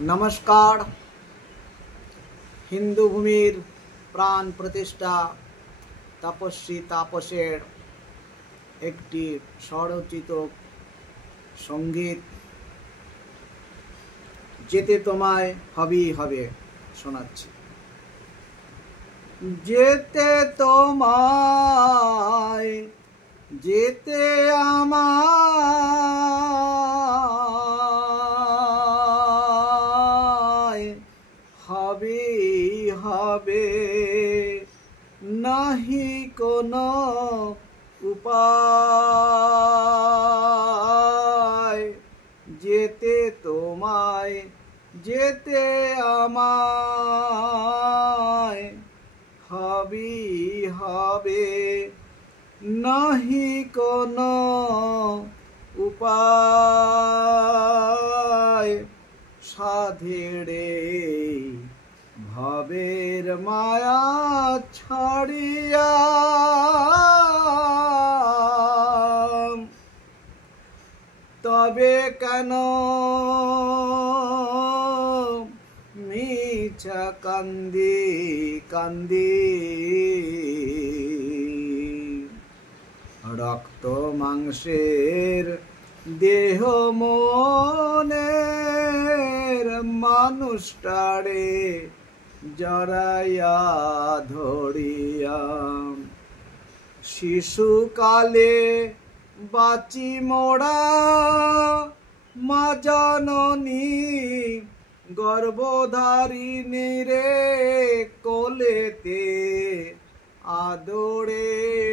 नमस्कार। हिंदू भूमिर प्राण प्रतिष्ठा तपस्वी तापसेर एकटी स्वरचित संगीत जेते तोमाय हबेई हबे शोनाচ্ছি। जेते तोमाय जेते आमाय हबेई हबे नाहि कोनो उपाय। जेते तोमाय जेते आमाय हबेई हबे नाहि कोनो उपाय। साधेरे भवेर माया छाड़िया तबे केन मिछा कांदी कांदी। रक्त मांसेर देह मनेर मानुषटारे जड़ाइया धरिया। शिशुकाले बाची मोड़ा मा जननी गर्भधारिणी रे कोलेते आदरे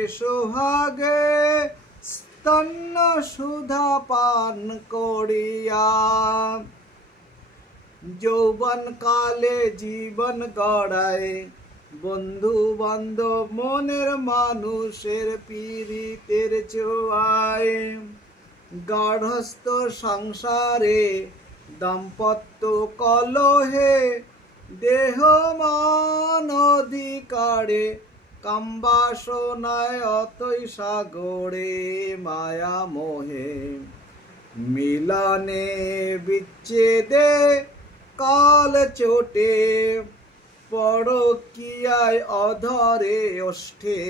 सोहागे स्तन सुधा पान करिया। যৌবন কালে জীবন গড়ায় বন্ধু বান্ধব মনের মানুষের পীড়িতের ছোঁয়ায়। গার্হস্থ সংসারে দাম্পত্য কলহে দেহ মান অধিকারে কামবাসনায় অতই সাগরে মায়া মোহে। মিলনে বিচ্ছেদে কাল চোটে পরকীয়ায় অধরে ওষ্ঠে।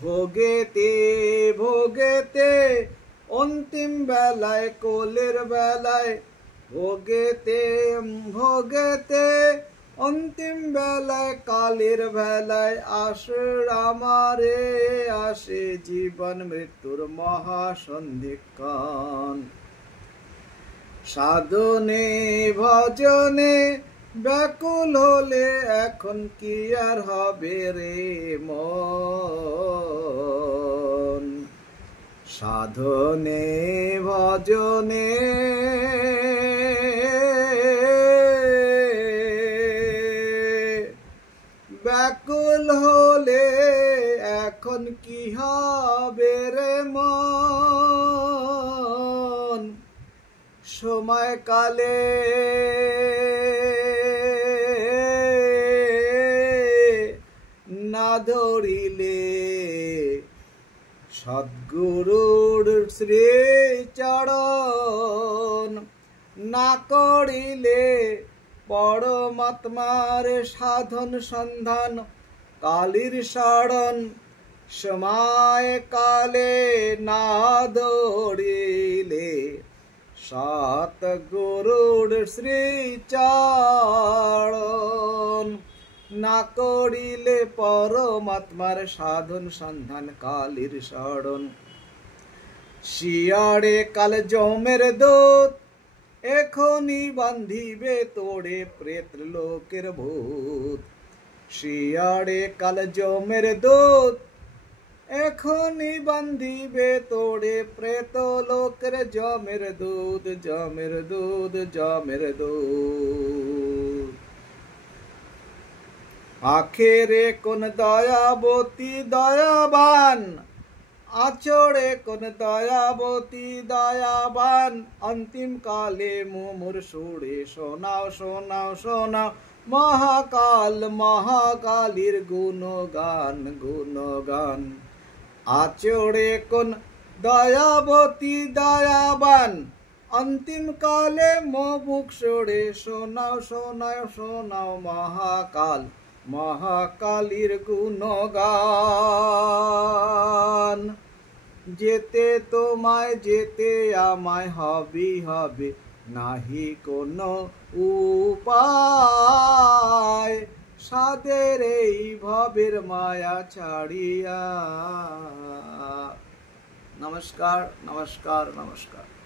ভোগেতে ভোগেতে অন্তিম বেলায় কোলের বেলায় ভোগেতে ভোগেতে অন্তিম বেলায় কালের বেলায় আসে আমারে আসে জীবন মৃত্যুর মহাসন্ধিক্ষণ। সাধনে ভজনে ব্যাকুল হলে এখন কি আর হবে রে মন। সাধনে ভজনে ব্যাকুল হলে এখন কি হবে রে মন। সময় কালে না ধরিলে সদ্গুরুর শ্রী চরণ না করিলে পরমাত্মার সাধন সন্ধান কালীর শরণ। সময় কালে না ধরিলে সৎগুরুর শ্রী চরণ না করিলে পরমাত্মার সাধন সন্ধান কালীর শরণ। শিয়াড়ে কাল জমের দূত এখনি বান্ধিবে তোড়ে প্রেত লোকের ভূত। শিয়াড়ে কাল জমের দূত এখনি বান্ধিবে তোড়ে প্রেত লোকের জমের দুধ জমের দুধ জমের দুধ। আখেরে কোন দয়াবতী দয়াবান আচরে কোন দয়াবতী দয়াবান। অন্তিম কালে মুমূর্ষুরে শোনাও শোনাও শোনাও মহাকাল মহাকালীর গুণগান গুণগান। আচরে কোন দয়াবতী দয়াবান অন্তিম কালে মুখ সরে শোনাও শোনাও শোনাও মহাকাল মহাকালীর গুণগান। যেতে তোমায় যেতে আমায় হবি হবে নাহি কোনো উপায়, সাদের এই ভবের মায়া ছাড়িয়া। নমস্কার নমস্কার নমস্কার।